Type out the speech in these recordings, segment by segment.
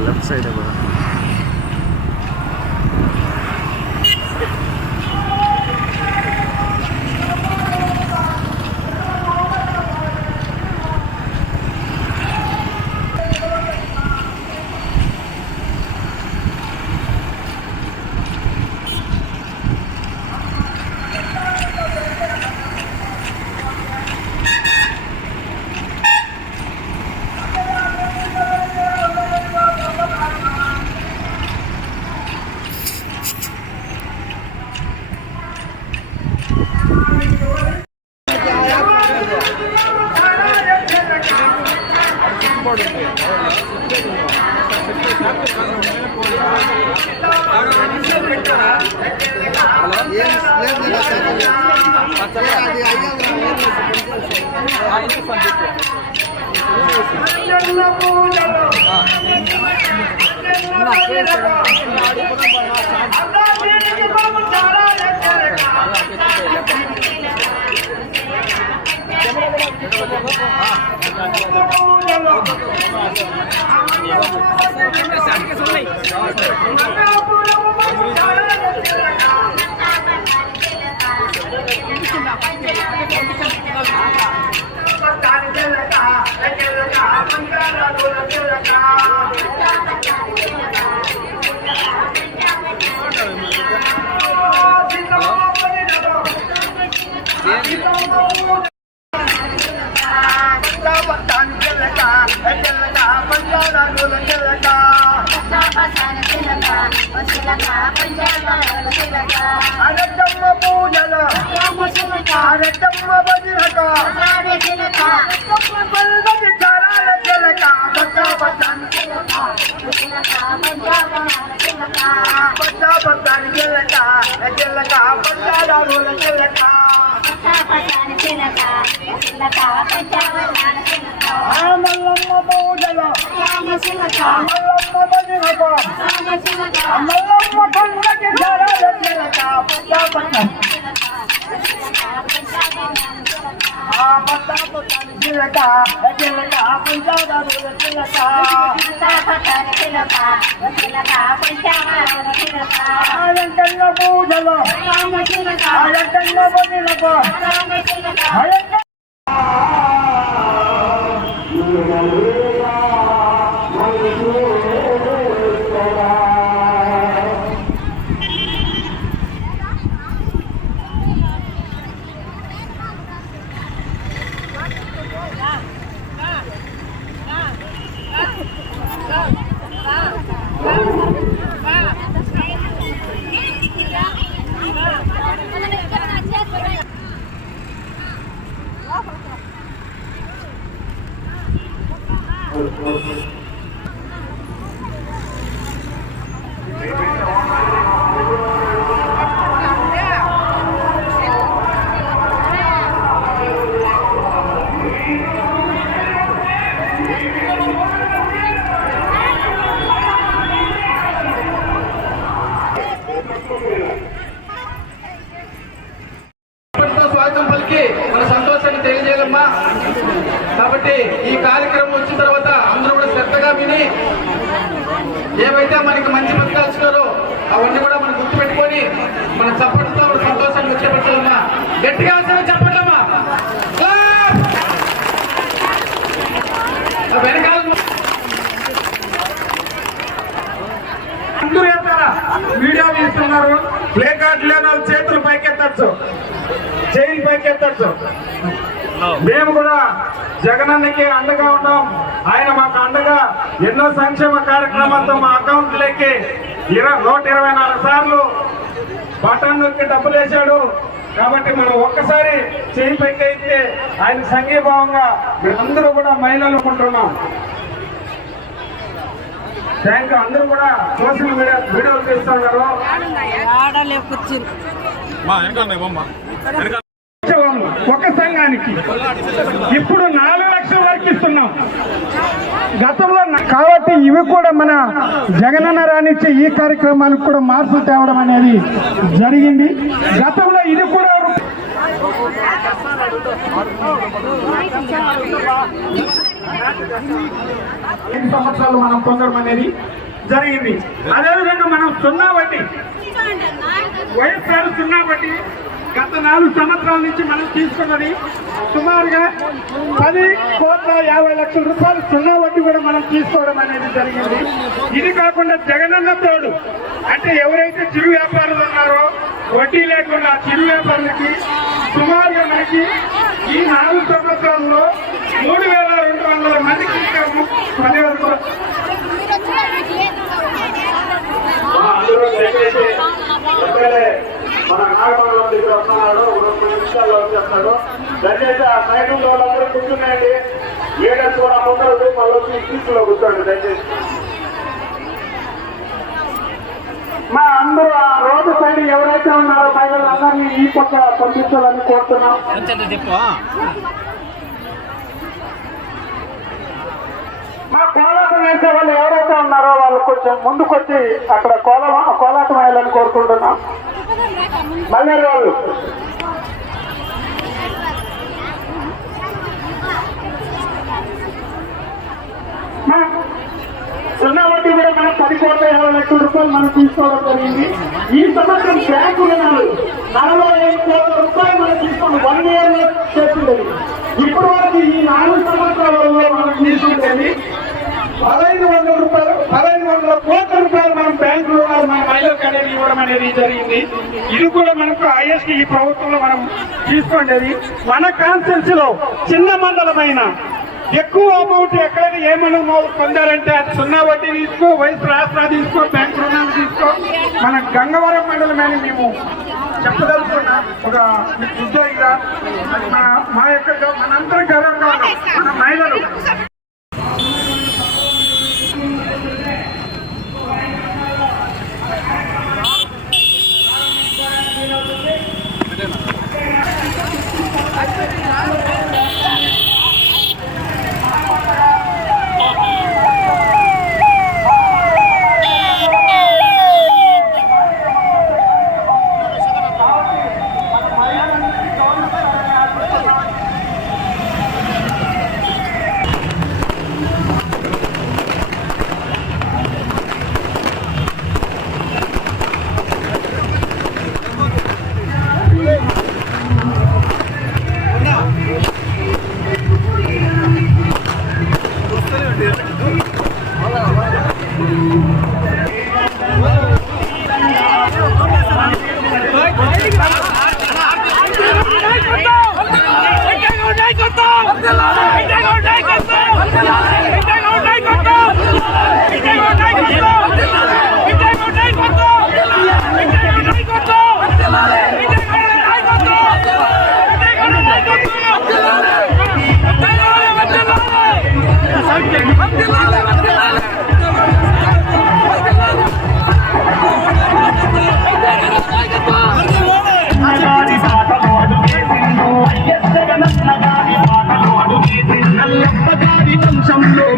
Left side है बड़ा కాబట్టి ఈ కార్యక్రమం వచ్చిన తర్వాత అందరూ కూడా శ్రద్ధగా విని ఏవైతే మనకి మంచి పథకాలు ఇస్తున్నారో అవన్నీ కూడా మనం గుర్తుపెట్టుకొని మన చప్పట్లతో సంతోషాన్ని వచ్చేపెట్టాలమ్మా. గట్టిగా చెప్పట్లమ్మా. వెనకాల అందరూ చెప్తారా వీడియో తీస్తున్నారు. ప్లే కార్డు లేని వాళ్ళు చేతులు పైకెత్తచ్చు, చేయిలు పైకెత్తచ్చు. మేము కూడా జగనన్నకి అండగా ఉన్నాం. ఆయన మాకు అండగా ఎన్నో సంక్షేమ కార్యక్రమాలతో మా అకౌంట్లోకి 124 సార్లు బటన్ నొక్కి డబ్బులు వేశాడు. కాబట్టి మనం ఒక్కసారి చేయి పైకి అయితే ఆయన సంఘీభావంగా అందరూ కూడా మహిళలు ఉంటున్నాం. Thank you. అందరూ కూడా సోషల్ మీడియా వీడియోలు తీస్తున్నారు. ఒక సంఘానికి. ఇప్పుడు 4 లక్షల వరకు ఇస్తున్నాం గతంలో. కాబట్టి ఇవి కూడా మన జగనన్న రానిచ్చే ఈ కార్యక్రమానికి కూడా మార్పు తేవడం అనేది జరిగింది. గతంలో ఇది కూడా 5 సంవత్సరాలు మనం పొందడం అనేది జరిగింది. అదేవిధంగా మనం 0 వడ్డీ, వైఎస్ఆర్ 0 వడ్డీ గత 4 సంవత్సరాల నుంచి మనం తీసుకున్నది సుమారుగా 10,50,00,000 రూపాయలు 0 వడ్డీ కూడా మనం తీసుకోవడం అనేది జరిగింది. ఇది కాకుండా జగనన్న తోడు అంటే ఎవరైతే చిరు వ్యాపారులు ఉన్నారో వడ్డీ లేకుండా చిరు వ్యాపారులకి సుమారుగా మనకి ఈ 4 సంవత్సరాల్లో 3,200 మందికి ఇంకా 10,000 రూపాయలు. మన నాగమండలం దగ్గర వస్తున్నాడు, 2 నిమిషాల్లో వచ్చేస్తాడు. దయచేసి ఆ సైడ్ వాళ్ళందరూ కూర్చున్నాయండి. లీడర్స్ కూడా ముందరు మళ్ళీ సీట్లో కూర్చోండి దయచేసి. మా అందరూ ఆ రోడ్డు సైడ్ ఎవరైతే ఉన్నారో మహిళలందరినీ ఈ పక్క పంపించాలని కోరుతున్నాం. మా కోలాటం వేసే వాళ్ళు ఎవరైతే ఉన్నారో వాళ్ళు కొంచెం ముందుకొచ్చి అక్కడ కోలాటం వేయాలని కోరుకుంటున్నాం. మళ్ళీ వాళ్ళు సున్నా వడ్డీ కూడా మనం 10,50,00,000 రూపాయలు మనం తీసుకోవడం జరిగింది. ఈ సంవత్సరం బ్యాంకు రుణాలు 45 కోట్ల రూపాయలు మనం తీసుకోండి 1 year లో చేస్తుండేది. ఇప్పుడు వరకు ఈ 4 సంవత్సరాలలో మనం తీసుకుంటుంది 1,500 కోట్ల రూపాయలు మనం బ్యాంకు రుణాలు మన మహిళలకు అనేది ఇవ్వడం అనేది జరిగింది. ఇది కూడా మనకు హైయెస్ట్ ఈ ప్రభుత్వంలో మనం తీసుకోండి. మన కాన్స్టిట్యూన్సీ లో చిన్న మండలమైన ఎక్కువ అమౌంట్ ఎక్కడైనా ఏమైనా పొందారంటే అది 0 వడ్డీ తీసుకో, వయసు రాష్ట్ర తీసుకో, బ్యాంకు రుణాలు తీసుకో. మన గంగవరం మండలమని మేము చెప్పదలుచుకున్నాం. ఒక ఉద్యోగిగా మా యొక్క మనందరం గౌరవంగా ఉన్నాం. మన మహిళలు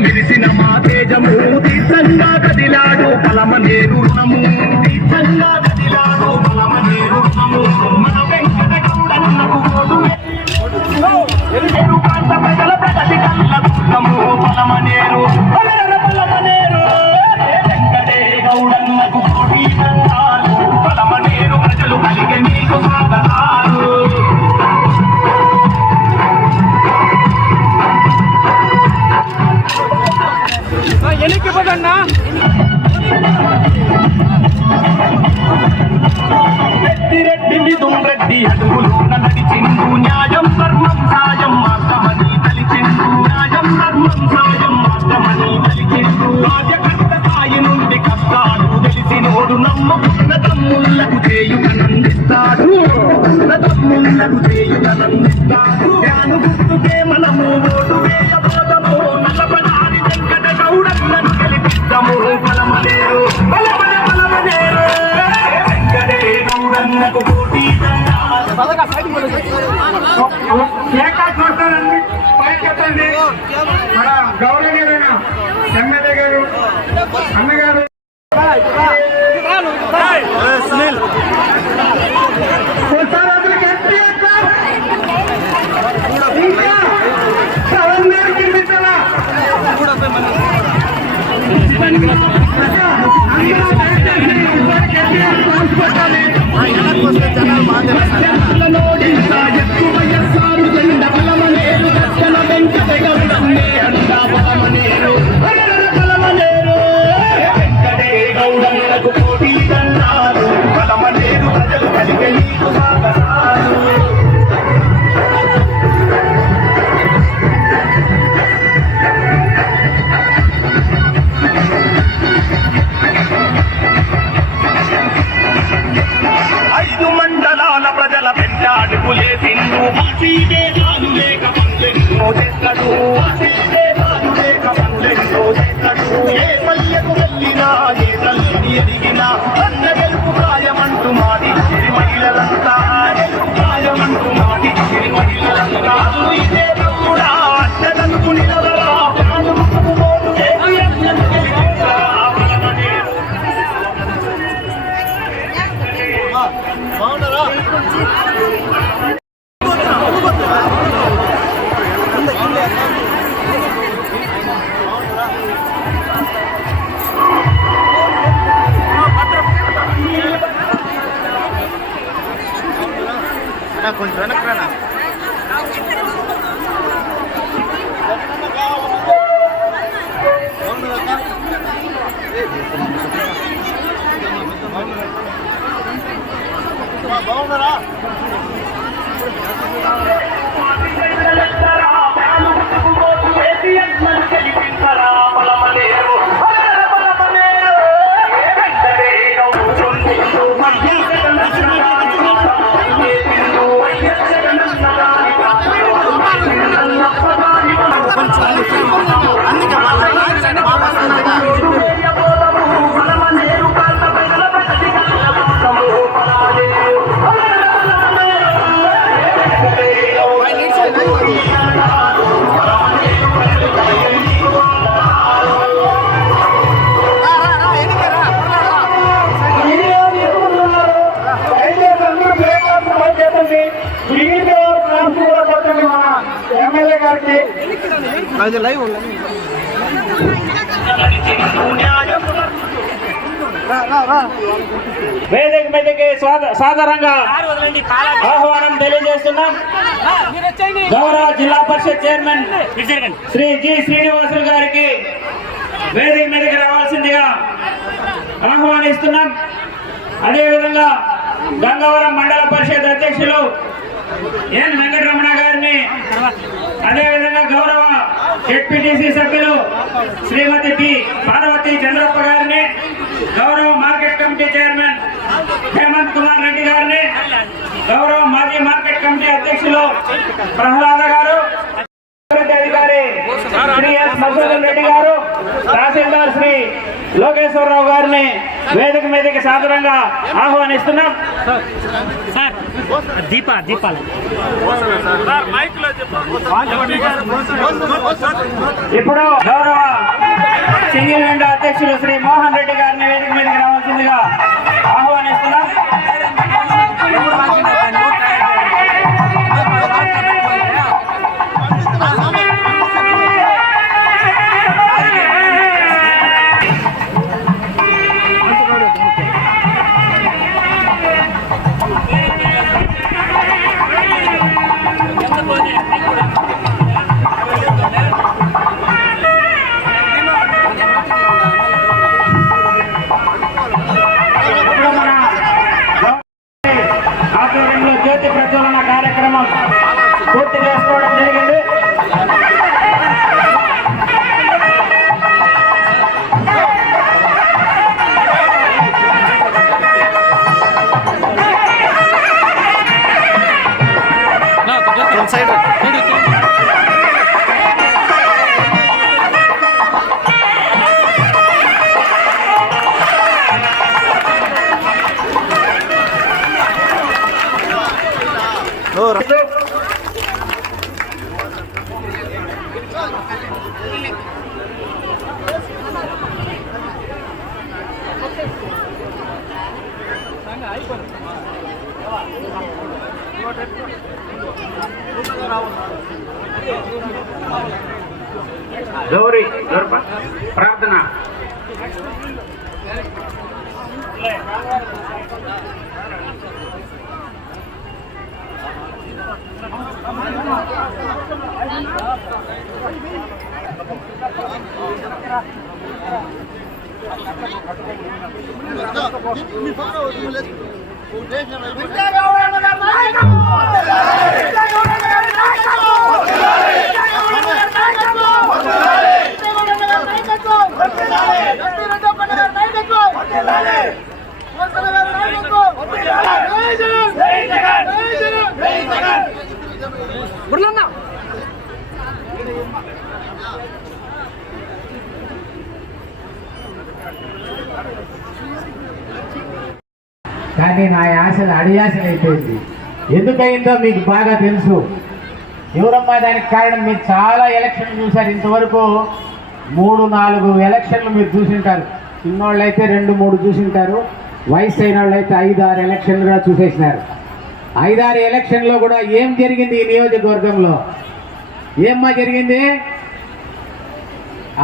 మెరిసిన మా తేజము తీర్థంగా కదిలాడు పలమనేరు రుణము, తీర్థంగా కదిలాడు పలమనేరు రుణము. మన వెంకట గౌడన్నకు ఎరుగేరు ప్రాంత ప్రజల ప్రగతి కళ్ళ దుర్గము పలమనేరు పలమనేరు. వెంకటే గౌడన్నకు కోటి దండాలు, పలమనేరు ప్రజలు కలిగే నీకు స్వాగతాలు. ఎనికి పదన్నా రెడ్డి మిథున్రెడ్డి అడుగులు నడిచిండు, న్యాయం ధర్మం సాయం మార్గమని తలిచిండు, న్యాయం ధర్మం సాయం మార్గమని తలిచిండు. రాజకర్త స్థాయి నుండి కష్టాలు తెలిసినోడు నమ్ముకున్న తమ్ముళ్లకు చేయుటనందిస్తాడు, తమ్ముళ్లకు చేయుటనందిస్తాడు. జ్ఞాను గుర్తుకే మనము ఓటు వేయబోదము, నల్లబడాలి వెంకట గౌడన్నను గెలిపిద్దాము. బలమలేరు బలమలేరు వెంకటే గౌడన్నకు కోటి దండాలు. ప్లేకార్డ్స్ వస్తారండి, పైకెత్తండి. మన గౌరవనీయులైన ఎమ్మెల్యే గారు అన్నగారు ఒకసారి అందరికి ఎత్తి ఎత్తా. ఇంకా సవన్నేరు కిందించాలా? ఐదు మండలాల ప్రజల పెంచాడుకులే సింధు దేశాలు లేక పల్లెన్నో చేస్తాడు లేక పల్లెన్నో చేస్తాడు. ఏ పల్లెకు వెళ్ళినా ఏ తల్లిని ఎదిగినా అన్న గెలుపు ప్రాయమంటూ మాది మహిళలంతా ప్రాయమంటూ మాది మహిళలంతా ఇదే కూడా అడ్డదనుకు నిలవరా కొంచెం వెనక్కి రానా. బాగున్నారా? ఎమ్మెల్యే గారికి వేదిక మీదకి సాధారణంగా ఆహ్వానం తెలియజేస్తున్నాం. గౌరవ జిల్లా పరిషత్ చైర్మన్ శ్రీ జి శ్రీనివాసులు గారికి వేదిక మీదకి రావాల్సిందిగా ఆహ్వానిస్తున్నాం. అదేవిధంగా గంగవరం మండల పరిషత్ అధ్యక్షులు ఎన్ వెంకటరమణ గారిని, అదేవిధంగా గౌరవ జెడ్పీటీసీ సభ్యులు శ్రీమతి పి పార్వతి చంద్రప్ప గారిని, గౌరవ market committee chairman Hemanth Kumar Reddy గారిని, గౌరవ మాజీ మార్కెట్ కమిటీ అధ్యక్షులు ప్రహ్లాద గారు, అధికారి శ్రీ ఎస్ మసూదన్ రెడ్డి గారు, తహసీల్దార్ శ్రీ లోకేశ్వరరావు గారిని వేదిక మీదకి సాదరంగా ఆహ్వానిస్తున్నాం. ఇప్పుడు గౌరవ సింగిల్ విండో అధ్యక్షులు శ్రీ మోహన్ రెడ్డి గారిని వేదిక మీదకి రావాల్సిందిగా ఆహ్వానిస్తున్నాం. ఆధ్వర్యంలో జ్యోతి ప్రజ్వలన కార్యక్రమం పూర్తి చేసుకోవడం జరిగింది. గౌరీ ప్రార్థన. కానీ నా ఆశలు అడియాశలు అయిపోయింది. ఎందుకయిందో మీకు బాగా తెలుసు. ఎవరమ్మా దానికి కారణం? మీరు చాలా ఎలక్షన్లు చూశారు. ఇంతవరకు 3-4 ఎలక్షన్లు మీరు చూసింటారు. చిన్నోళ్ళు అయితే 2-3 చూసింటారు. వయసు అయిన వాళ్ళు అయితే 5-6 ఎలక్షన్లుగా చూసేసినారు. 5-6 ఎలక్షన్లో కూడా ఏం జరిగింది ఈ నియోజకవర్గంలో? ఏమ్మా జరిగింది?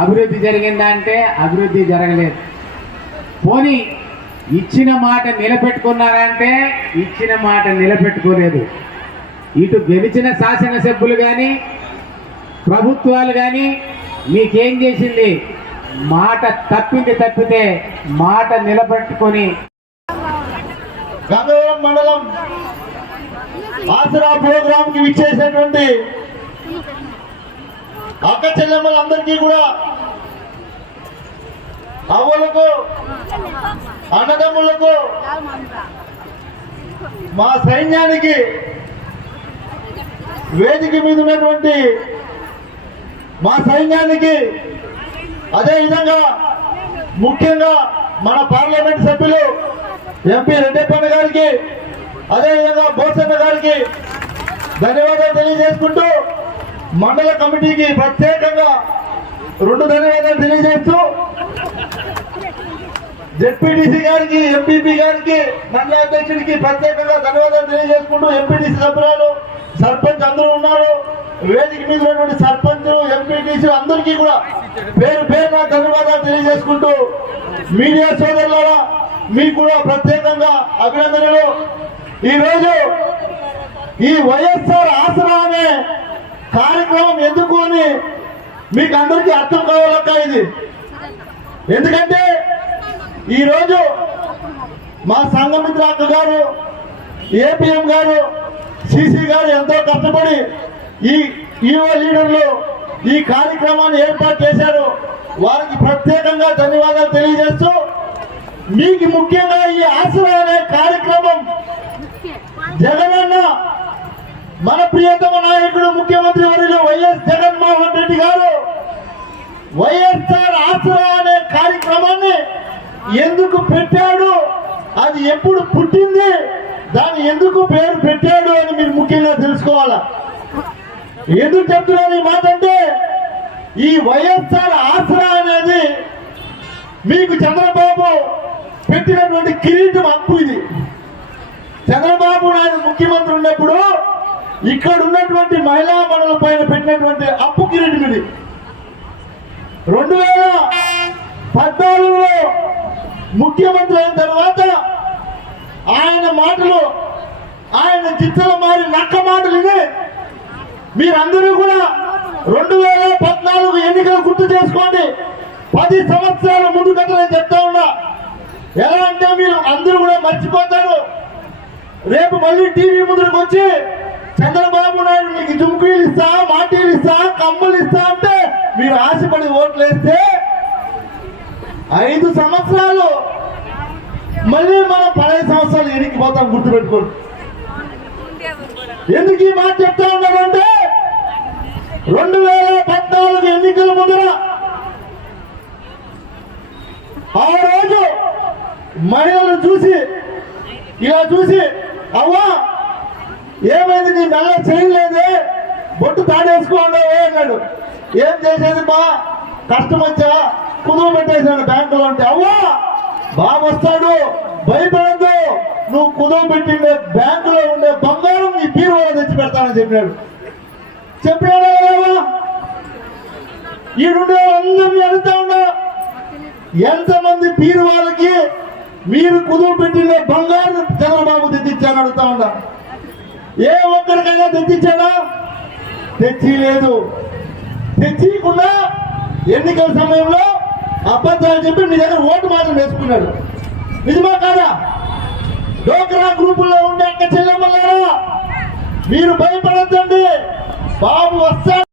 అభివృద్ధి జరిగిందా అంటే అభివృద్ధి జరగలేదు. పోనీ ఇచ్చిన మాట నిలబెట్టుకున్నారంటే ఇచ్చిన మాట నిలబెట్టుకోలేదు. ఇటు గెలిచిన శాసనసభ్యులు కానీ ప్రభుత్వాలు కానీ మీకేం చేసింది? మాట తప్పితే మాట నిలబెట్టుకొని గంగవరం మండలం ఆసరా ప్రోగ్రామ్ కి విచ్చేసినటువంటి అక్క చెల్లెమ్మలందరికీ కూడా, అవ్వలకు అన్నదమ్ములకు, మా సైన్యానికి, వేదిక మీద ఉన్నటువంటి మా సైన్యానికి, అదేవిధంగా ముఖ్యంగా మన పార్లమెంట్ సభ్యులు ఎంపీ రెడ్డప్పన్న గారికి, అదేవిధంగా బోసన్న గారికి ధన్యవాదాలు తెలియజేసుకుంటూ, మండల కమిటీకి ప్రత్యేకంగా 2 ధన్యవాదాలు తెలియజేస్తూ, జెడ్పీటీసీ గారికి, ఎంపీపీ గారికి, మండల అధ్యక్షుడికి ప్రత్యేకంగా ధన్యవాదాలు తెలియజేసుకుంటూ, ఎంపీటీసీ సభ్యురాలు, సర్పంచ్ అందరూ ఉన్నారు. వేదిక మీద ఉన్నటువంటి సర్పంచులు, ఎంపీటీసీ అందరికీ కూడా పేరు పేరున ధన్యవాదాలు తెలియజేసుకుంటూ, మీడియా సోదరులారా మీకు కూడా ప్రత్యేకంగా అభినందనలు. ఈరోజు ఈ వైఎస్ఆర్ ఆసరా అనే కార్యక్రమం ఎందుకు అని మీకు అందరికీ అర్థం కావాలక్క. ఇది ఎందుకంటే ఈరోజు మా సంఘమిత్ర అక్క గారు, ఏపీఎం గారు, సిసి గారు ఎంతో కష్టపడి ఈ యువ లీడర్లు ఈ కార్యక్రమాన్ని ఏర్పాటు చేశారు. వారికి ప్రత్యేకంగా ధన్యవాదాలు తెలియజేస్తూ, మీకు ముఖ్యంగా ఈ ఆసరా అనే కార్యక్రమం జగనన్న, మన ప్రియతమ నాయకుడు ముఖ్యమంత్రి వర్యులు వైఎస్ జగన్మోహన్ రెడ్డి గారు వైఎస్ఆర్ ఆసరా అనే కార్యక్రమాన్ని ఎందుకు పెట్టాడు, అది ఎప్పుడు పుట్టింది, దాన్ని ఎందుకు పేరు పెట్టాడు అని మీరు ముఖ్యంగా తెలుసుకోవాలా. ఎందుకు చెప్తున్నాను ఈ మాట అంటే, ఈ వైఎస్ఆర్ ఆసరా అనేది మీకు చంద్రబాబు పెట్టినటువంటి కిరీటం అప్పు. ఇది చంద్రబాబు నాయుడు ముఖ్యమంత్రి ఉన్నప్పుడు ఇక్కడ ఉన్నటువంటి మహిళా మండల పైన పెట్టినటువంటి అప్పు కిరీటం ఇది. 2014లో ముఖ్యమంత్రి అయిన తర్వాత ఆయన మాటలు, ఆయన చిత్తల మారి నక్క మాటలు ఇవి మీరందరూ కూడా 2014 ఎన్నికలు గుర్తు చేసుకోండి. 10 సంవత్సరాల ముందు కథ నేను చెప్తా ఉన్నా. ఎలా అంటే మీరు అందరూ కూడా మర్చిపోతారు. రేపు మళ్ళీ టీవీ ముందుకు వచ్చి చంద్రబాబు నాయుడు మీకు జుంకీలు ఇస్తా, మాటీలు ఇస్తా, కమ్మలు ఇస్తా అంటే మీరు ఆశపడి ఓట్లు వేస్తే 5 సంవత్సరాలు మళ్ళీ మనం 15 సంవత్సరాలు ఎన్నికపోతాం. గుర్తుపెట్టుకోండి. ఎందుకు ఈ మాట చెప్తా ఉన్నారంటే 2014 ఎన్నికల ముందర ఆ రోజు మహిళలు చూసి ఇలా చూసి, అవ్వా ఏమైంది నీ మెల్ల చేయలేదే, బొట్టు తాడేసుకోండి అన్నాడు. ఏం చేసేది బా, కష్టం వచ్చా కుదువ పెట్టేశాడు బ్యాంకులో. అంటే అవ్వా బాబు వస్తాడు, భయపడద్దు, నువ్వు కుదువ పెట్టిండే బ్యాంకులో ఉండే బంగారం నీ బీరువాలో తెచ్చి పెడతానని చెప్పాడు. చెప్పాడా? ఈడుండే అందరినీ అడుగుతా ఉన్నా, ఎంతమంది బీరువాలకి మీరు కుదువ పెట్టిన బంగారం చంద్రబాబు తెచ్చిచ్చాను అడుగుతా ఉన్నా. ఏ ఒక్కరికైనా తెచ్చిచ్చాడా? తెచ్చి లేదు. తెచ్చికుండా ఎన్నికల సమయంలో అబద్ధాలు చెప్పి మీ దగ్గర ఓటు మాత్రం వేసుకున్నాడు. నిజమా కాదా? డోక్రా గ్రూపుల్లో ఉండే అక్క చెల్లెమ్మలారా, మీరు భయపడద్దండి, బాబు వస్తాడు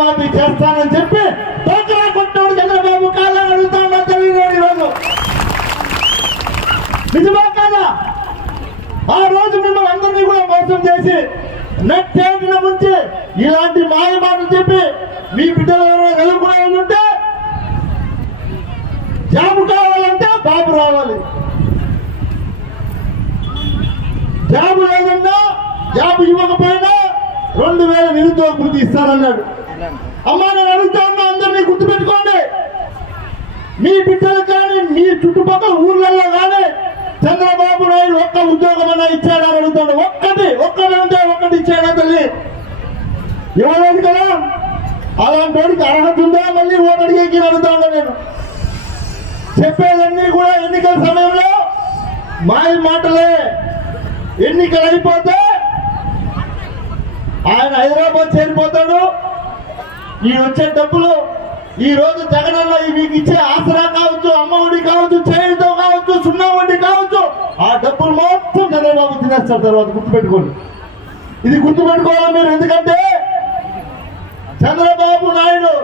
మాఫీ చేస్తానని చెప్పి డోక్రా కొట్టాడు చంద్రబాబు కాదని అడుగుతా ఉన్నా తెలియదు ఈరోజు. నిజమా కాదా? ఆ రోజు మిమ్మల్ని అందరినీ కూడా మోసం చేసి నెట్టేటిన ముంచి ఇలాంటి మాయ మాటలు చెప్పి మీ బిడ్డలు ఎవరైనా చదువుకునే ఉంటే జాబు కావాలంటే బాబు రావాలి, జాబు లేదన్నా జాబు ఇవ్వకపోయినా 2000 నిరుద్యోగ వృత్తి ఇస్తారన్నాడు. అమ్మా నేను అడుగుతా ఉన్నా, అందరినీ గుర్తుపెట్టుకోండి, మీ బిడ్డలు కానీ మీ చుట్టుపక్కల ఊర్లలో కానీ చంద్రబాబు నాయుడు ఒక్క ఉద్యోగం అన్నా ఇచ్చాడని అడుగుతాడు. ఒక్కడంటే ఒక్కటి ఇచ్చాడా తల్లి? ఇవ్వలేదు కదా. అలాంటి వాడికి అర్హత ఉందా మళ్ళీ ఓటు అడిగేకి అడుగుతా ఉన్నా నేను. చెప్పేదన్నీ కూడా ఎన్నికల సమయంలో మాయ మాటలే. ఎన్నికలు అయిపోతే ఆయన హైదరాబాద్ చేరిపోతాడు. ఈ వచ్చే డబ్బులు ఈ రోజు జగనన్న మీకు ఇచ్చే ఆసరా కావచ్చు, అమ్మ ఒడి కావచ్చు, చేయుతో కావచ్చు, సున్నా వడ్డీ కావచ్చు, ఆ డబ్బులు మొత్తం చంద్రబాబు తినేస్తారు. తర్వాత గుర్తుపెట్టుకోండి, ఇది గుర్తుపెట్టుకోవాలి మీరు. ఎందుకంటే చంద్రబాబు నాయుడు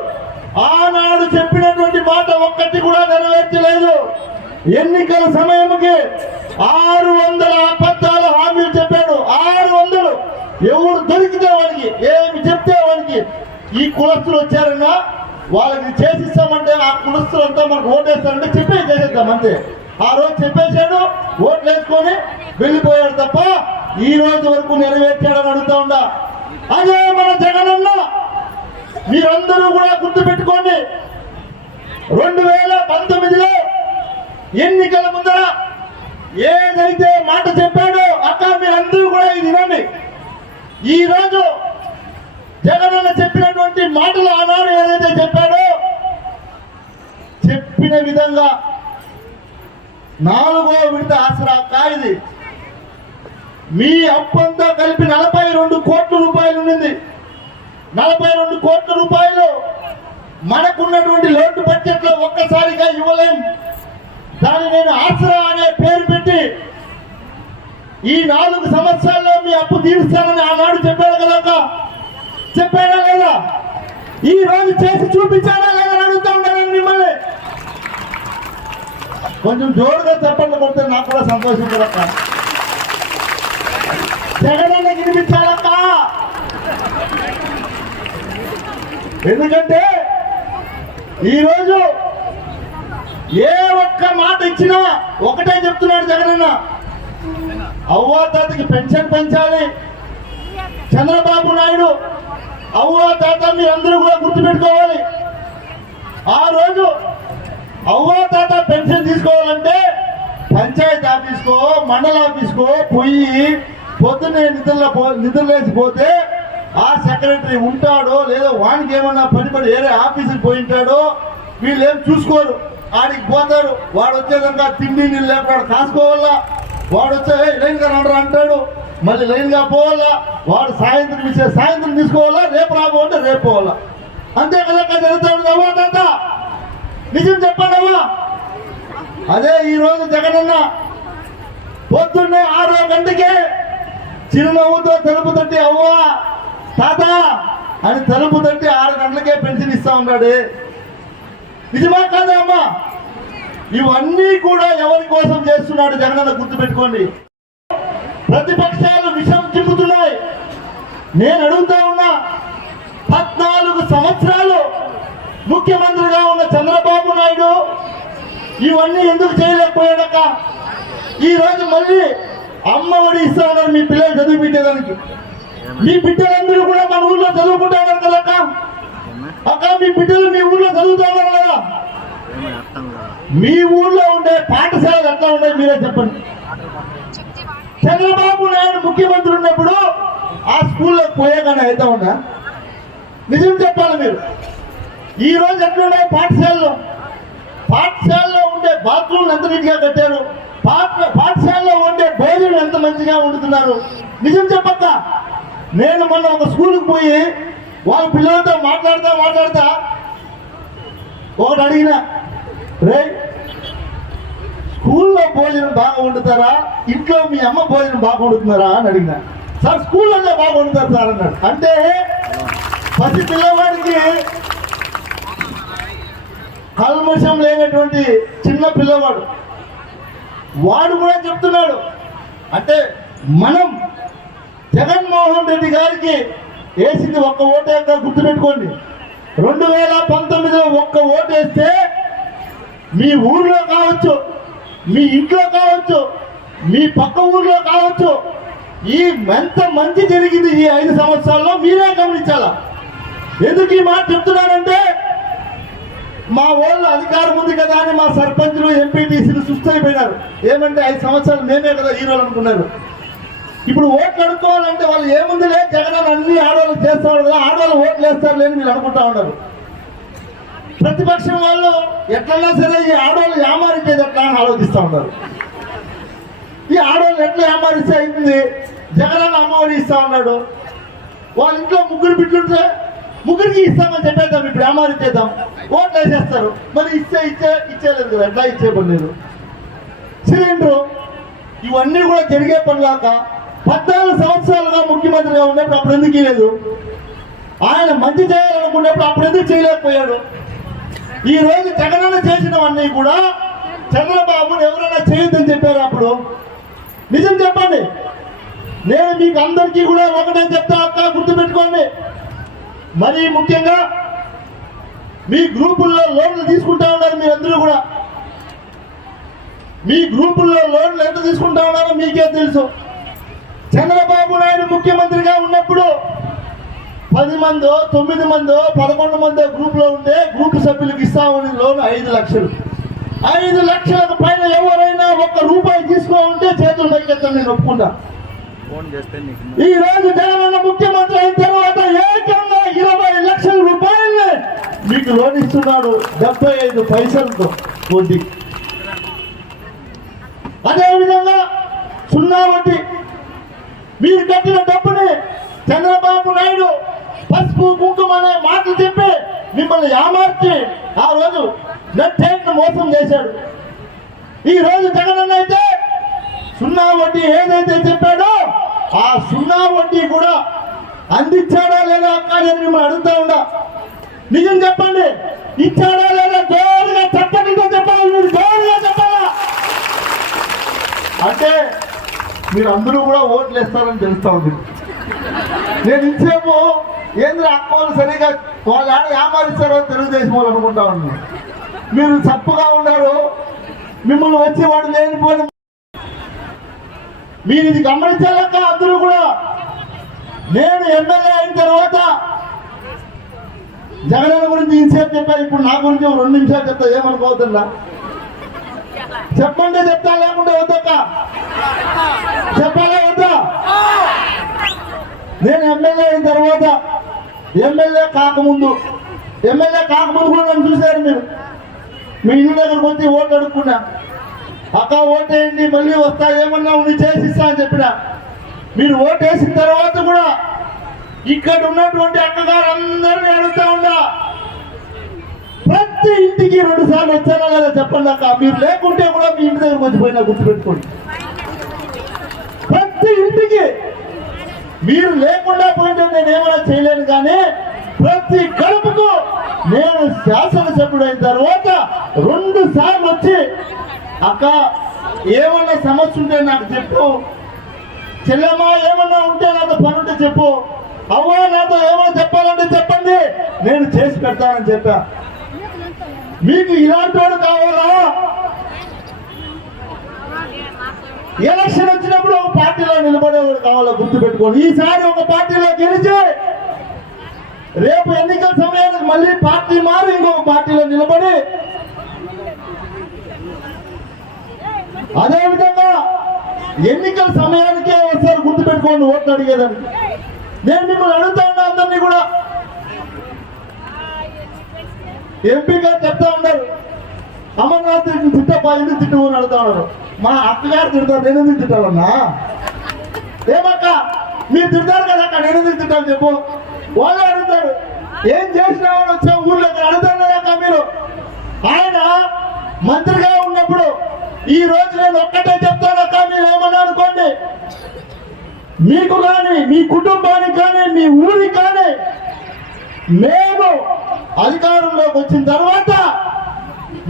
ఆనాడు చెప్పినటువంటి మాట ఒక్కటి కూడా నెరవేర్చలేదు. ఎన్నికల సమయంకి 600 అబద్ధాల హామీలు చెప్పాడు. 600 ఎవరు దొరికితే వాడికి, ఏమి చెప్తే వాడికి, ఈ కులస్తులు వచ్చారన్నా వాళ్ళకి చేసిస్తామంటే ఆ కులస్తులంతా మనకు ఓటేస్తారంటే చెప్పే చేసేద్దాం అంతే. ఆ రోజు చెప్పేశాడు, ఓట్లు వేసుకొని వెళ్ళిపోయాడు తప్ప ఈ రోజు వరకు నెరవేర్చాడని అడుగుతా ఉండా. అదే మన జగనన్న. మీరందరూ కూడా గుర్తు పెట్టుకోండి, 2019లో ఎన్నికల ముందర ఏదైతే మాట చెప్పాడో అక్క మీరందరూ కూడా ఇది వినండి. ఈ రోజు జగనన్న చెప్పినటువంటి మాటలు ఆనాడు ఏదైతే చెప్పాడో చెప్పిన విధంగా 4వ విడత ఆసరా కాయిది మీ అప్పంతా కలిపి 42 కోట్ల రూపాయలు ఉండింది. 42 కోట్ల రూపాయలు మనకున్నటువంటి లోటు బడ్జెట్ లో ఒక్కసారిగా ఇవ్వలేం. దాన్ని నేను ఆసరా అనే పేరు పెట్టి ఈ 4 సంవత్సరాల్లో మీ అప్పు తీరుస్తానని ఆనాడు చెప్పాడు కదా. చెప్పాడా లేదా? ఈ రోజు చేసి చూపించాడా లేదా అడుగుతా ఉన్నాను మిమ్మల్ని. కొంచెం జోరుగా చెప్పండి కొడితే నాకు కూడా సంతోషం కదక్క. జగనన్న వినిపించాలక్క. ఎందుకంటే ఈరోజు ఏ ఒక్క మాట ఇచ్చినా ఒకటే చెప్తున్నాడు జగనన్న, అవ్వా తాతకి పెన్షన్ పెంచాలి. చంద్రబాబు నాయుడు అవ్వా తాత మీరందరూ కూడా గుర్తుపెట్టుకోవాలి, ఆ రోజు అవ్వా తాత పెన్షన్ తీసుకోవాలంటే పంచాయతీ ఆఫీస్కో మండల ఆఫీస్కో పోయి పొద్దున్నే నిద్రలేసిపోతే ఆ సెక్రటరీ ఉంటాడో లేదో వానికి ఏమన్నా పని వేరే ఆఫీసుకి పోయి ఉంటాడో వీళ్ళు ఏం చూసుకోరు. ఆడికి పోతారు, వాడు వచ్చేదాకా తిండి నీళ్ళు లేకపోతే కాసుకోవాలా, వాడు వచ్చే లైన్ గా రండి అంటాడు, మళ్ళీ లైన్ గా పోవాలా, వాడు సాయంత్రం తీసుకోవాలా, రేపు రాబోతే రేపు పోవాలా. అంతే కదా జరుగుతాడు. అవ్వా తాత నిజం చెప్పండి అవ్వా. అదే ఈ రోజు జగనన్న పొద్దున్నే 6 గంటకే చిరునవ్వుతో తలుపు తట్టి అవ్వా తాత అని తలుపు తట్టి 6 గంటలకే పెన్షన్ ఇస్తా ఉన్నాడు. నిజమా కాదా అమ్మా? ఇవన్నీ కూడా ఎవరి కోసం చేస్తున్నాడు జగనన్న గుర్తుపెట్టుకోండి. ప్రతిపక్షాలు విషం చిమ్ముతున్నాయి. నేను అడుగుతా ఉన్నా, 14 సంవత్సరాలు ముఖ్యమంత్రిగా ఉన్న చంద్రబాబు నాయుడు ఇవన్నీ ఎందుకు చేయలేకపోయాడక? ఈ రోజు మళ్ళీ అమ్మ ఒడి ఇస్తా ఉన్నారు మీ పిల్లలు చదివిపించేదానికి. మీ బిడ్డలందరూ కూడా మన ఊళ్ళో చదువుకుంటా ఉన్నారు కదక్క. అక్క మీ బిడ్డలు మీ ఊళ్ళో చదువుతా ఉన్నారు కదా. మీ ఊళ్ళో ఉండే పాఠశాలలు ఎట్లా ఉన్నాయి మీరే చెప్పండి. చంద్రబాబు నాయుడు ముఖ్యమంత్రి ఉన్నప్పుడు ఆ స్కూల్లోకి పోయేగానే అయితే ఉన్నా? నిజం చెప్పాలి మీరు. ఈ రోజు ఎట్లున్నాయి పాఠశాలలో ఉండే బాత్రూమ్లు ఎంత నీట్గా కట్టారు, పాఠశాలలో ఉండే భోజనం ఎంత మంచిగా వండుతున్నారు. నిజం చెప్పక్క. నేను మొన్న ఒక స్కూల్కి పోయి వాళ్ళ పిల్లలతో మాట్లాడుతా ఒకటి అడిగిన, రే స్కూల్లో భోజనం బాగా వండుతారా, ఇంట్లో మీ అమ్మ భోజనం బాగా వండుతున్నారా అని అడిగిన. సార్ స్కూల్లోనే బాగా వండుతారు సార్ అన్నాడు. అంటే ప్రతి పిల్లవాడికి కల్మషం లేనటువంటి చిన్న పిల్లవాడు వాడు కూడా చెప్తున్నాడు. అంటే మనం జగన్మోహన్ రెడ్డి గారికి వేసింది ఒక్క ఓటు యొక్క గుర్తుపెట్టుకోండి. 2019లో ఒక్క ఓటు వేస్తే మీ ఊర్లో కావచ్చు, మీ ఇంట్లో కావచ్చు, మీ పక్క ఊర్లో కావచ్చు, ఈ ఎంత మంచి జరిగింది ఈ 5 సంవత్సరాల్లో మీరే గమనించాలా. ఎందుకు ఈ మాట చెప్తున్నానంటే, మా వాళ్ళు అధికారం ఉంది కదా అని మా సర్పంచులు ఎంపీటీసీలు సుస్థ అయిపోయినారు. ఏమంటే 5 సంవత్సరాలు మేమే కదా హీరోలు అనుకున్నారు. ఇప్పుడు ఓట్లు అడుక్కోవాలంటే వాళ్ళు ఏముందిలే జగన్ అన్ని ఆడవాళ్ళు చేస్తాడు కదా, ఆడవాళ్ళు ఓట్లు వేస్తారు లేని వీళ్ళు అనుకుంటా ఉన్నారు. ప్రతిపక్షం వాళ్ళు ఎట్లన్నా సరే ఈ ఆడవాళ్ళు ఏమారించేది ఎట్లా అని ఆలోచిస్తూ ఉన్నారు. ఈ ఆడవాళ్ళు ఎట్లా ఏమారిస్తే అవుతుంది, జగన్ అమ్మఒడి ఇస్తా ఉన్నాడు. వాళ్ళ ఇంట్లో 3 బిడ్డలుంటే 3కి ఇస్తామని చెప్పేద్దాం, ఇప్పుడు ఏమారించేద్దాం, ఓట్లు వేసేస్తారు. మరి ఇచ్చేలేదు కదా, ఎట్లా ఇచ్చేపడలేదు. సిలిండరు ఇవన్నీ కూడా జరిగే పనిలాక 14 సంవత్సరాలుగా ముఖ్యమంత్రిగా ఉన్నప్పుడు అప్పుడు ఎందుకు ఇవ్వలేదు? ఆయన మంచి చేయాలనుకున్నప్పుడు అప్పుడు ఎందుకు చేయలేకపోయాడు? ఈ రోజు జగనన్న చేసినవన్నీ కూడా చంద్రబాబును ఎవరైనా చేయొద్దని చెప్పారు అప్పుడు. నిజం చెప్పండి. నేను మీకు అందరికీ కూడా ఒకటే చెప్తా అక్క, గుర్తుపెట్టుకోండి. మరీ ముఖ్యంగా మీ గ్రూపుల్లో లోన్లు తీసుకుంటా ఉన్నారు. మీరందరూ కూడా మీ గ్రూపుల్లో లోన్లు ఎంత తీసుకుంటా ఉన్నారో మీకే తెలుసు. చంద్రబాబు నాయుడు ముఖ్యమంత్రిగా ఉన్నప్పుడు 10 మందో 9 మందో 11 మందో గ్రూప్ లో ఉంటే గ్రూప్ సభ్యులకు ఇస్తా ఉన్న లోన్ 5 లక్షలు. 5 లక్షలకు పైన ఎవరైనా ₹1 తీసుకో ఉంటే చేతులు పైకెత్తాను, నేను ఒప్పుకుంటా. ఈ రోజు జగన్ ముఖ్యమంత్రి అయిన తర్వాత ఏకంగా 20 లక్షల రూపాయలే మీకు లోన్ ఇస్తున్నాడు, 75 పైసలతో వడ్డీ. అదేవిధంగా 0 వడ్డీ. మీరు కట్టిన డబ్బుని చంద్రబాబు నాయుడు పసుపు కుంకుమ అనే మాటలు చెప్పి మిమ్మల్ని ఏమార్చి ఆ రోజు నెట్టేట్ను మోసం చేశాడు. ఈ రోజు జగన్ అయితే 0 వడ్డీ ఏదైతే చెప్పాడో ఆ 0 వడ్డీ కూడా అందించాడా లేదా అక్క నేను మిమ్మల్ని అడుగుతా ఉన్నా. నిజం చెప్పండి, ఇచ్చాడా లేదా? జోరుగా చెప్పండితో చెప్పాలి, మీరు జోరుగా చెప్పాలా. అంటే మీరు అందరూ కూడా ఓట్లు వేస్తారని తెలుస్తా ఉంది. నేను ఇంతసేపు ఏంద్ర అక్కలు సరిగా వాళ్ళు ఆడ ఏమారిస్తారో తెలుగుదేశం వాళ్ళు అనుకుంటా ఉన్నాను. మీరు తప్పుగా ఉన్నారు, మిమ్మల్ని వచ్చి వాడు లేనిపోయిన మీరు ఇది గమనించాలక్క అందరూ కూడా. నేను ఎమ్మెల్యే అయిన తర్వాత జగన్ గురించి ఇంతసేపు చెప్పా, ఇప్పుడు నా గురించి 2 నిమిషాలు చెప్తా, ఏమనుకోవద్దా? చెప్పండి, చెప్తా లేకుంటే వద్దక్క, చెప్పాలా వద్దా? నేను ఎమ్మెల్యే అయిన తర్వాత ఎమ్మెల్యే కాకముందు కూడా నన్ను చూశారు మీరు. మీ ఇంటి దగ్గరకు వచ్చి ఓట్లు అడుక్కున్నా, అక్క ఓటేయండి మళ్ళీ వస్తా, ఏమన్నా ఉండి చేసిస్తా అని చెప్పిన. మీరు ఓటేసిన తర్వాత కూడా ఇక్కడ ఉన్నటువంటి అక్కగారు అందరినీ అడుగుతా ఉన్నా, ప్రతి ఇంటికి 2 సార్లు వచ్చారా లేదా చెప్పండి అక్క. మీరు లేకుంటే కూడా మీ ఇంటి దగ్గరకు వచ్చిపోయినా గుర్తుపెట్టుకోండి. ప్రతి ఇంటికి మీరు లేకుండా పోయింటే నేను ఏమైనా చేయలేను, కానీ ప్రతి గడపకు నేను శాసనసభ్యుడైన తర్వాత 2 సార్లు వచ్చి అక్క ఏమన్నా సమస్య ఉంటే నాకు చెప్పు, చెల్లెమ్మా ఏమన్నా ఉంటే నాతో పని ఉంటే చెప్పు, అవ్వ నాతో ఏమైనా చెప్పాలంటే చెప్పండి, నేను చేసి పెడతానని చెప్పా. మీకు ఇలాంటి వాడు కావాలా? ఎలక్షన్ వచ్చినప్పుడు ఒక పార్టీలో నిలబడేవాడు కావాలో గుర్తుపెట్టుకోండి. ఈసారి ఒక పార్టీలో గెలిచి రేపు ఎన్నికల సమయానికి మళ్ళీ పార్టీ మారి ఇంకొక పార్టీలో నిలబడి అదేవిధంగా ఎన్నికల సమయానికే ఒకసారి గుర్తుపెట్టుకోండి ఓట్లు అడిగేదాన్ని. నేను మిమ్మల్ని అడుగుతా ఉన్నా అందరినీ కూడా. ఎంపీ గారు చెప్తా ఉన్నారు అమర్నాథ్ తిట్టప్ప ఎందుకు తిట్టవు అని అడుగుతా ఉన్నారు. మా అక్కగారు తిడతారు, నేను ఎందుకు తిట్టాలన్నా? ఏమక్క మీరు తిడతారు కదా అక్క, నేను ఎందుకు తిట్టాలి చెప్పు. వాళ్ళు అడుగుతారు ఏం చేసినామని వచ్చా ఊళ్ళో అడుగుతారు కదా మీరు. ఆయన మంత్రిగా ఉన్నప్పుడు ఈ రోజు నేను ఒక్కటే చెప్తానక్క, మీరు ఏమన్నా అనుకోండి, మీకు కానీ మీ కుటుంబానికి కానీ మీ ఊరికి కానీ మేము అధికారంలోకి వచ్చిన తర్వాత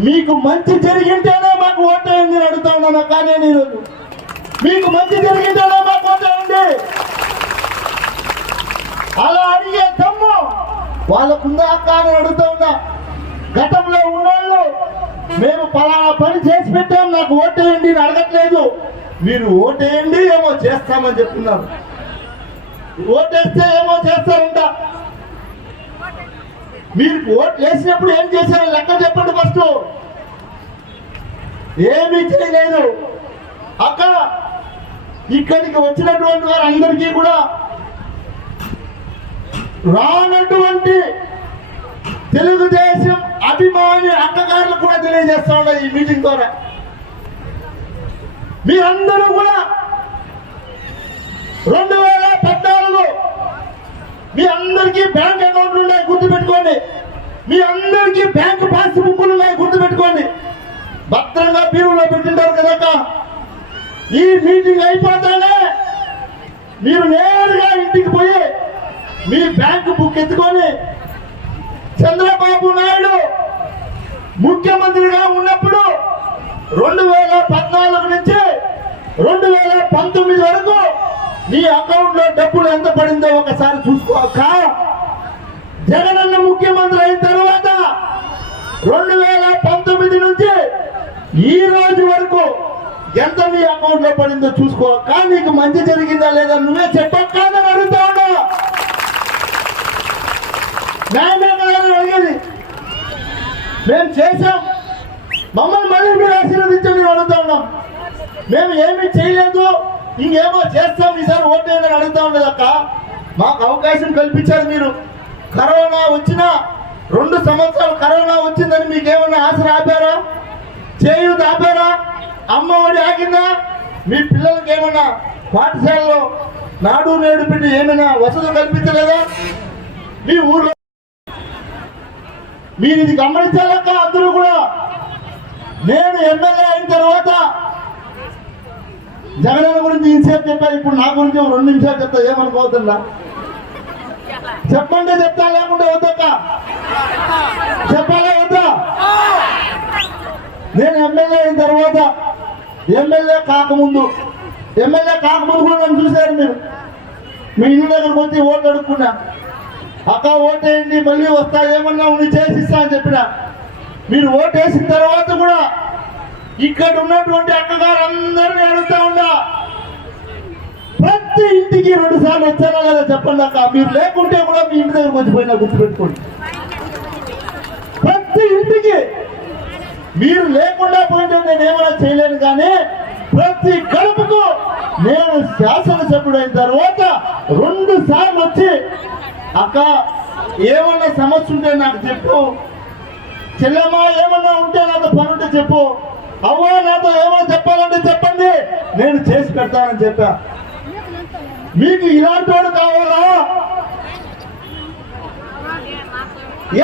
మీకు మంచి జరిగింటేనే మాకు ఓటేయండి అని అడుగుతా ఉన్నాను. కానీ ఈరోజు మీకు మంచి జరిగింటేనే మాకు ఓటేయండి అలా అడిగే దమ్ము వాళ్ళకుందా అక్క అని అడుగుతా ఉన్నా. గతంలో ఉన్నోళ్ళు మేము పలానా పని చేసి పెట్టాం నాకు ఓటేయండి అని అడగట్లేదు. మీరు ఓటేయండి ఏమో చేస్తామని చెప్తున్నారు. ఓటేస్తే ఏమో చేస్తారంట. మీరు ఓట్లు వేసినప్పుడు ఏం చేశారో లెక్క చెప్పండి ఫస్ట్. ఏమీ చేయలేదు. అక్కడ ఇక్కడికి వచ్చినటువంటి వారందరికీ కూడా రానటువంటి తెలుగుదేశం అభిమాని అక్కగారులు కూడా తెలియజేస్తా ఉన్నారు ఈ మీటింగ్ ద్వారా. మీరందరూ కూడా 2014 మీ అందరికీ బ్యాంక్ అకౌంట్లు ఉన్నాయి గుర్తుపెట్టుకోండి. మీ అందరికీ బ్యాంక్ పాస్ బుక్లు ఉన్నాయి గుర్తుపెట్టుకోండి. భద్రంగా బీరులో పెట్టింటారు కదా. ఈ మీటింగ్ అయిపోతానే మీరు నేరుగా ఇంటికి పోయి మీ బ్యాంకు బుక్ ఎత్తుకొని చంద్రబాబు నాయుడు ముఖ్యమంత్రిగా ఉన్నప్పుడు 2014 నుంచి 2019 వరకు మీ అకౌంట్ లో డబ్బులు ఎంత పడిందో ఒకసారి చూసుకోక. జగనన్న ముఖ్యమంత్రి అయిన తర్వాత 2019 నుంచి ఈ రోజు వరకు ఎంత మీ అకౌంట్ లో పడిందో చూసుకో. కానీ నీకు మంచి జరిగిందా లేదా నువ్వే చెప్పక్కని అడుగుతా ఉన్నా. న్యాయమే కదా అడిగేది. మేము చేశాం, మమ్మల్ని మళ్ళీ మీరు ఆశీర్వదించండి అడుగుతా ఉన్నాం. మేము ఏమీ చేయలేదు, ఇంకేమో చేస్తాం, ఈసారి ఓటేయని అడుగుతా ఉండదు అక్క. మాకు అవకాశం కల్పించారు మీరు. కరోనా వచ్చిన 2 సంవత్సరాలు కరోనా వచ్చిందని మీకేమన్నా ఆశలు ఆపారా? చేయూత ఆపారా? అమ్మ ఒడి ఆగిందా? మీ పిల్లలకి ఏమన్నా పాఠశాలలో నాడు నేడు పెట్టి ఏమైనా వసతులు కల్పించలేదా? మీ ఊర్లో మీరు ఇది గమనించాలక్క అందరూ కూడా. నేను ఎమ్మెల్యే అయిన తర్వాత జగన్ గురించి ఇంతసేపు చెప్పా, ఇప్పుడు నా గురించి 2 నిమిషాలు చెప్తా, ఏమనుకోవద్దా? చెప్పండి చెప్తా, లేకుంటే వద్దక్క చెప్పాలా వద్దా? నేను ఎమ్మెల్యే అయిన తర్వాత ఎమ్మెల్యే కాకముందు కూడా నన్ను చూశారు మీరు. మీ ఇంటి దగ్గరకు వచ్చి ఓట్లు అడుక్కున్నా, అక్క ఓటేయండి మళ్ళీ వస్తా, ఏమన్నా ఉండి చేసిస్తా అని చెప్పిన. మీరు ఓటేసిన తర్వాత కూడా ఇక్కడ ఉన్నటువంటి అక్కగారు అందరినీ అడుగుతా ఉన్నా, ప్రతి ఇంటికి 2 సార్లు వచ్చారా లేదా చెప్పండి అక్క. మీరు లేకుంటే కూడా మీ ఇంటి దగ్గరకు వచ్చిపోయినా గుర్తుపెట్టుకోండి. ప్రతి ఇంటికి మీరు లేకుండా పోయింటే నేను ఏమైనా చేయలేను, కానీ ప్రతి గడపకు నేను శాసనసభ్యుడు అయిన తర్వాత 2 సార్లు వచ్చి అక్క ఏమన్నా సమస్య ఉంటే నాకు చెప్పు, చెల్లెమ్మ ఏమన్నా ఉంటే నాతో పని ఉంటే చెప్పు, అవ్వ నాతో ఏమైనా చెప్పాలంటే చెప్పండి, నేను చేసి పెడతానని చెప్పా. మీకు ఇలాంటి వాడు కావాలా?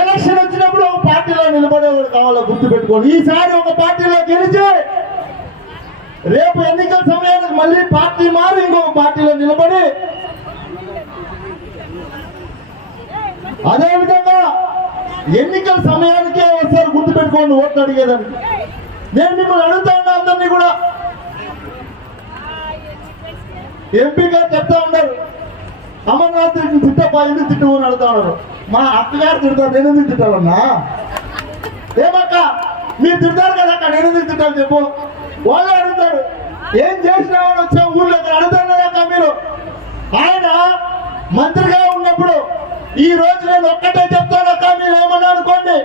ఎలక్షన్ వచ్చినప్పుడు ఒక పార్టీలో నిలబడేవాడు కావాలా? గుర్తుపెట్టుకోండి. ఈసారి ఒక పార్టీలో గెలిచి రేపు ఎన్నికల సమయానికి మళ్ళీ పార్టీ మారి ఇంకొక పార్టీలో నిలబడి, అదేవిధంగా ఎన్నికల సమయానికే ఒకసారి గుర్తుపెట్టుకోండి ఓట్లు అడిగేదాన్ని. నేను మిమ్మల్ని అడుగుతా ఉన్నా అందరినీ కూడా. ఎంపీ గారు చెప్తా ఉన్నారు అమర్నాథ్ తిట్టప్ప ఎందుకు తిట్టవు అని అడుగుతా ఉన్నారు. మా అక్కగారు తిడతారు, నేను ఎందుకు తిట్టాలన్నా? ఏమక్క మీరు తిడతారు కదా అక్క, నేను ఎందుకు తిట్టాలి చెప్పు. వాళ్ళు అడుగుతారు ఏం చేసినామని వచ్చా ఊళ్ళో అడుగుతారు కదా అక్క మీరు. ఆయన మంత్రిగా ఉన్నప్పుడు ఈ రోజు నేను ఒక్కటే చెప్తానక్క, మీరు ఏమన్నా అనుకోండి,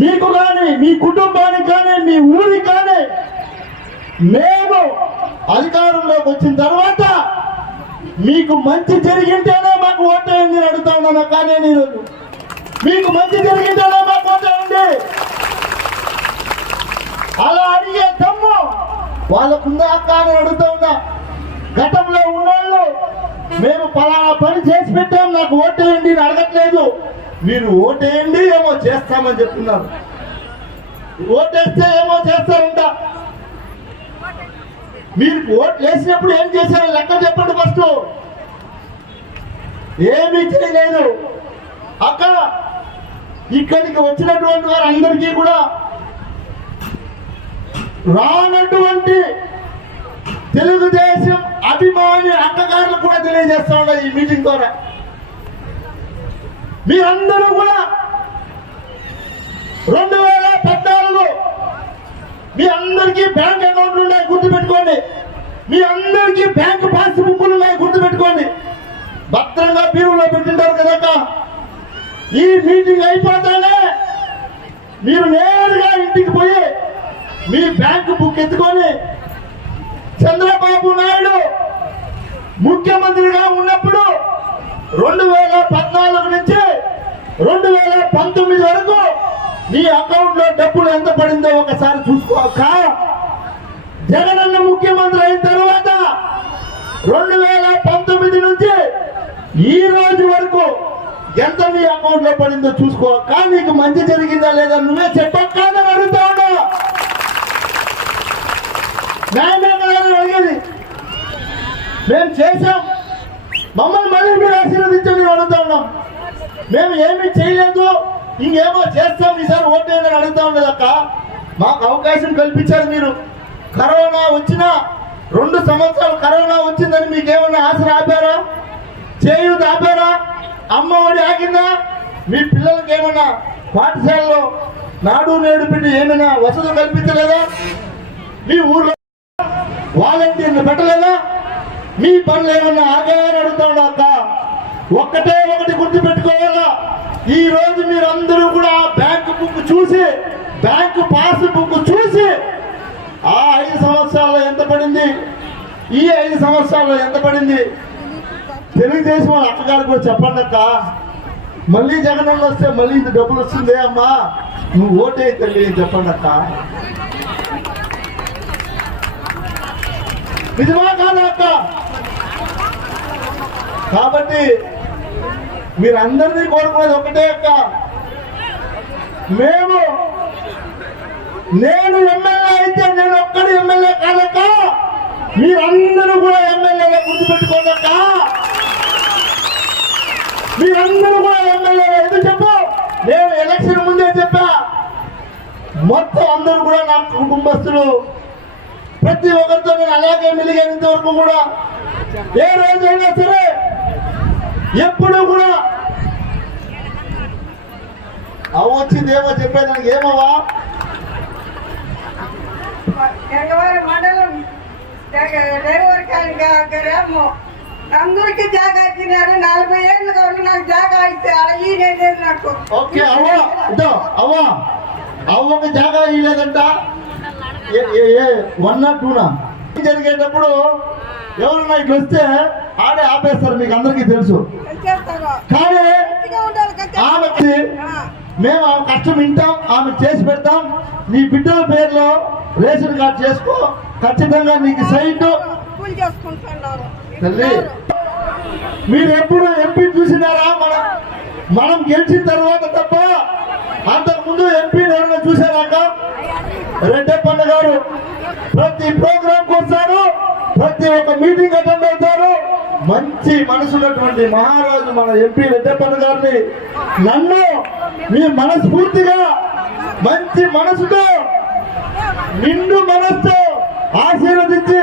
మీకు కానీ మీ కుటుంబానికి కానీ మీ ఊరికి కానీ మేము అధికారంలోకి వచ్చిన తర్వాత మీకు మంచి జరిగింటేనే మాకు ఓటేయండి అని అడుగుతా ఉన్నాను. కానీ నేను మీకు మంచి జరిగింటేనే మాకు ఓటేయండి అలా అడిగే దమ్ము వాళ్ళకుందా కానీ అడుగుతా ఉన్నా. గతంలో ఉన్నోళ్ళు మేము పలానా పని చేసి పెట్టాం నాకు ఓటేయండి అని అడగట్లేదు. మీరు ఓటేయండి ఏమో చేస్తామని చెప్తున్నారు. ఓటేస్తే ఏమో చేస్తారంట. మీరు ఓట్లు వేసినప్పుడు ఏం చేశారో లెక్క చెప్పండి. ఫస్ట్ ఏమీ చేయలేదు. అక్కడ ఇక్కడికి వచ్చినటువంటి వారందరికీ కూడా రానటువంటి తెలుగుదేశం అభిమాని అక్కగారులు కూడా తెలియజేస్తా ఉన్నాయి ఈ మీటింగ్ ద్వారా. మీరందరూ కూడా 2014 మీ అందరికీ బ్యాంక్ అకౌంట్లు ఉన్నాయి గుర్తుపెట్టుకోండి. మీ అందరికీ బ్యాంక్ పాస్ బుక్లు ఉన్నాయి గుర్తుపెట్టుకోండి. భద్రంగా బీరులో పెట్టింటారు కదా. ఈ మీటింగ్ అయిపోతానే మీరు నేరుగా ఇంటికి పోయి మీ బ్యాంక్ బుక్ ఎత్తుకొని చంద్రబాబు నాయుడు ముఖ్యమంత్రిగా ఉన్నప్పుడు 2014 నుంచి 2019 వరకు నీ అకౌంట్ లో డబ్బులు ఎంత పడిందో ఒకసారి చూసుకోక. జగనన్న ముఖ్యమంత్రి అయిన తర్వాత 2019 నుంచి ఈ రోజు వరకు ఎంత నీ అకౌంట్ లో పడిందో చూసుకోక. నీకు మంచి జరిగిందా లేదా నువ్వే చెప్పక్క అని అడుగుతా ఉన్నా. అడిగేది మేము చేశాం, మమ్మల్ని మళ్ళీ మీరు ఆశీర్వదించండి అడుగుతా ఉన్నాం. మేము ఏమీ చేయలేదు, ఇంకేమో చేస్తాం, ఈసారి ఓటేయని అడుగుతా ఉండదు అక్క. మాకు అవకాశం కల్పించారు మీరు. కరోనా వచ్చిన 2 సంవత్సరాలు కరోనా వచ్చిందని మీకేమన్నా ఆశలు ఆపారా? చేయూత ఆపారా? అమ్మ ఒడి ఆగిందా? మీ పిల్లలకి ఏమన్నా పాఠశాలలో నాడు నేడు పెట్టి ఏమైనా వసతులు కల్పించలేదా? మీ ఊర్లో వాలంటీర్లు పెట్టలేదా? మీ పనులు ఏమన్నా ఆగాయని అడుగుతా ఉన్నా అక్క. ఒక్కటే ఒకటి గుర్తు పెట్టుకోవాలా, ఈ రోజు మీరందరూ కూడా బ్యాంకు బుక్ చూసి, బ్యాంకు పాస్ బుక్ చూసి ఆ 5 సంవత్సరాల్లో ఎంత పడింది, ఈ 5 సంవత్సరాల్లో ఎంత పడింది తెలుగుదేశం వాళ్ళ అక్కగారు కూడా చెప్పండి అక్క. మళ్ళీ జగనన్న వస్తే మళ్ళీ ఇంత డబ్బులు వస్తుందే అమ్మా, నువ్వు ఓటే తల్లి చెప్పండి అక్క. నిజమా కాదా అక్క? కాబట్టి మీరందరినీ కోరుకునేది ఒకటే అక్క. నేను ఎమ్మెల్యే అయితే నేను ఒక్కడి ఎమ్మెల్యే కాదక్క, మీరందరూ కూడా ఎమ్మెల్యేగా గుర్తుపెట్టుకోండి అక్క. మీరందరూ కూడా ఎమ్మెల్యే. ఎందుకు చెప్పు, నేను ఎలక్షన్ ముందే చెప్పా, మొత్తం అందరూ కూడా నా కుటుంబస్తులు, ప్రతి ఒక్కరితో నేను అలాగే మెలిగేంత వరకు కూడా ఏ రోజైనా సరే ఎప్పుడు కూడా వచ్చిందేమో చెప్పేదానికి ఏమవా మండలం అందరికి జాగా ఇచ్చినారు. 40 ఏళ్ళుగా ఉన్న నాకు జాగా ఇస్తే నాకు. ఓకే అవ్వా అవ్వకి జాగా ఇవ్వలేదంట. 1 or 2 జరిగేటప్పుడు ఎవరన్నా ఇట్లా వస్తే ఆడే ఆపేస్తారు, మీకు అందరికీ తెలుసు. కానీ ఆమెకి మేము ఆమె కష్టం వింటాం, ఆమె చేసి పెడతాం. నీ బిడ్డల పేరులో రేషన్ కార్డు చేసుకో, ఖచ్చితంగా నీకు సైట్. తల్లి మీరు ఎప్పుడు ఎంపీ చూసినారా? మనం గెలిచిన తర్వాత తప్ప అంతకుముందు ఎంపీని ఎవరైనా చూసారాక? రెడ్డప్పన్న గారు ప్రతి ప్రోగ్రాంకి వస్తారు, ప్రతి ఒక్క మీటింగ్ అటెండ్ అవుతారు. మంచి మనసున్నటువంటి మహారాజు మన ఎంపీ రెడ్డప్పన్న గారిని నన్ను మీ మనస్ఫూర్తిగా మంచి మనసుతో నిండు మనసుతో ఆశీర్వదించి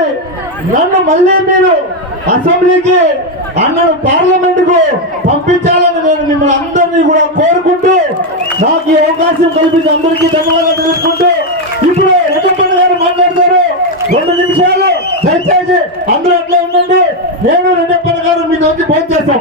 నన్ను మళ్ళీ మీరు అసెంబ్లీకి అన్నను పార్లమెంట్ కు పంపించాలని నేను మిమ్మల్ని అందరినీ కూడా కోరుకుంటూ నాకు ఈ అవకాశం కల్పించి అందరికీ ధన్యవాదాలు తెలుసుకుంటూ ఇప్పుడు రెడ్డప్పన్న గారు మాట్లాడతారు. 2 నిమిషాలు దయచేసి అందరూ అట్లా ఉండండి. నేను రెడ్డప్పన్న గారు మీ వచ్చి ఫోన్ చేస్తాం.